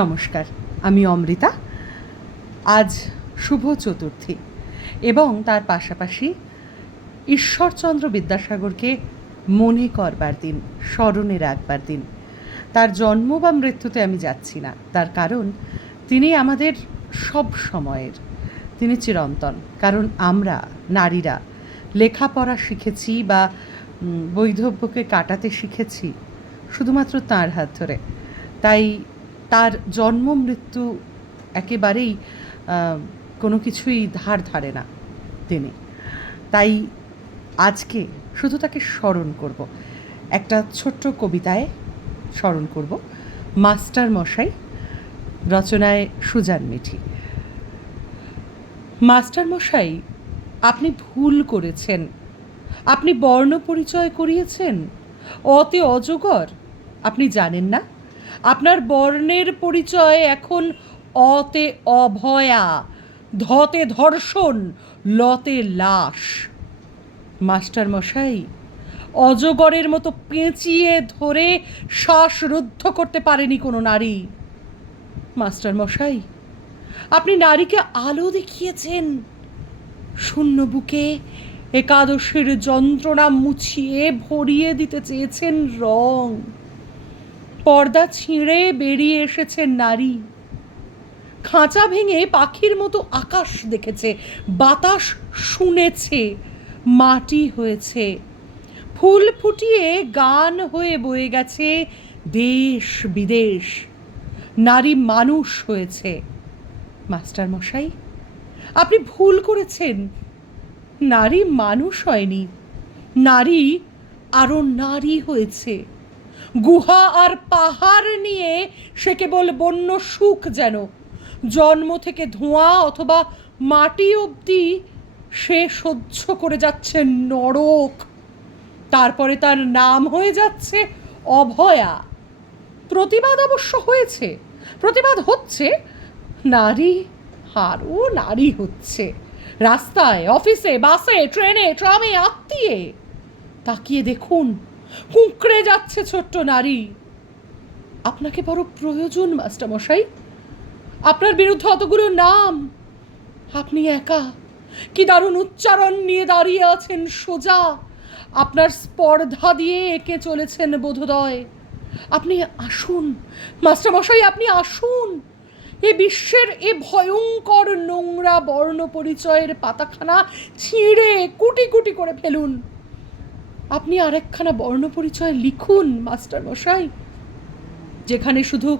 নমস্কার, আমি অমৃতা। আজ শুভ চতুর্থী এবং তার পাশাপাশি ঈশ্বরচন্দ্র বিদ্যাসাগরকে মনে করবার দিন, স্মরণে রাখবার দিন। তার জন্ম বা মৃত্যুতে আমি যাচ্ছি না, তার কারণ তিনি আমাদের সব সময়ের, তিনি চিরন্তন। কারণ আমরা নারীরা লেখাপড়া শিখেছি বা বৈধব্যকে কাটাতে শিখেছি শুধুমাত্র তাঁর হাত ধরে। তাই তার জন্ম মৃত্যু একেবারেই কোনো কিছুই ধার ধারে না তিনি। তাই আজকে শুধু তাকে স্মরণ করব, একটা ছোট্ট কবিতায় স্মরণ করব। মাস্টার মশাই, রচনায় সুজান মিঠি। মাস্টার মশাই, আপনি ভুল করেছেন। আপনি বর্ণ পরিচয় করিয়েছেন অতে অজগর। আপনি জানেন না আপনার বর্ণের পরিচয় এখন অতে অভয়া, ধতে ধর্ষণ, লতে লাশ। মাস্টার মশাই, অজগরের মতো পেঁচিয়ে ধরে শ্বাসরুদ্ধ করতে পারেনি কোনো নারী। মাস্টার মশাই, আপনি নারীকে আলো দেখিয়েছেন, শূন্য বুকে একাদশীর যন্ত্রণা মুছিয়ে ভরিয়ে দিতে চেয়েছেন রং। পর্দা ছিঁড়ে বেরিয়ে এসেছেন নারী, খাঁচা ভেঙে পাখির মতো আকাশ দেখেছে, বাতাস শুনেছে, মাটি হয়েছে, ফুল ফুটিয়ে গান হয়ে বয়ে গেছে দেশ বিদেশ। নারী মানুষ হয়েছে। মাস্টার মশাই, আপনি ভুল করেছেন। নারী মানুষ হয়নি, নারী আরও নারী হয়েছে। গুহা আর পাহাড় নিয়ে সে কেবল বন্য সুখ, যেন জন্ম থেকে ধোঁয়া অথবা মাটি অবধি সে সহ্য করে যাচ্ছে নরক। তারপরে তার নাম হয়ে যাচ্ছে অভয়া। প্রতিবাদ অবশ্য হয়েছে, প্রতিবাদ হচ্ছে। নারী আরও নারী হচ্ছে, রাস্তায়, অফিসে, বাসে, ট্রেনে, ট্রামে, আত্মীয়ে। তাকিয়ে দেখুন, কুঁকড়ে যাচ্ছে ছোট্ট নারী। আপনাকে বড় প্রয়োজন মাস্টারমশাই। আপনার বিরুদ্ধে অতগুলো নাম, আপনি একা কি দারুণ উচ্চারণ নিয়ে দাঁড়িয়ে আছেন সোজা। আপনার স্পর্ধা দিয়ে এঁকে চলেছেন বোধোদয়। আপনি আসুন মাস্টারমশাই, আপনি আসুন। এ বিশ্বের এ ভয়ঙ্কর নোংরা বর্ণ পরিচয়ের পাতাখানা ছিঁড়ে কুটি কুটি করে ফেলুন। আপনি আরেকখানা বর্ণ পরিচয় লিখুন মাস্টারমশাই, যেখানে শুধু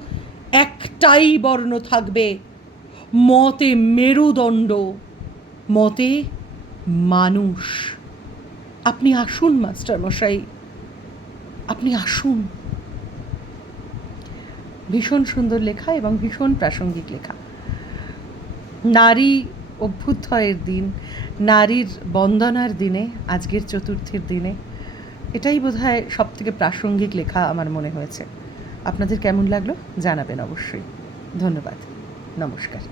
একটাই বর্ণ থাকবে, মতে মেরুদণ্ড, মতে মানুষ। আপনি আসুন মাস্টারমশাই, আপনি আসুন। ভীষণ সুন্দর লেখা এবং ভীষণ প্রাসঙ্গিক লেখা। নারী অভ্যুদয়ের দিন, নারীর বন্দনার দিনে, আজকের চতুর্থীর দিনে এটাই বোধহয় সব থেকে প্রাসঙ্গিক লেখা আমার মনে হয়েছে। আপনাদের কেমন লাগলো জানাবেন অবশ্যই। ধন্যবাদ, নমস্কার।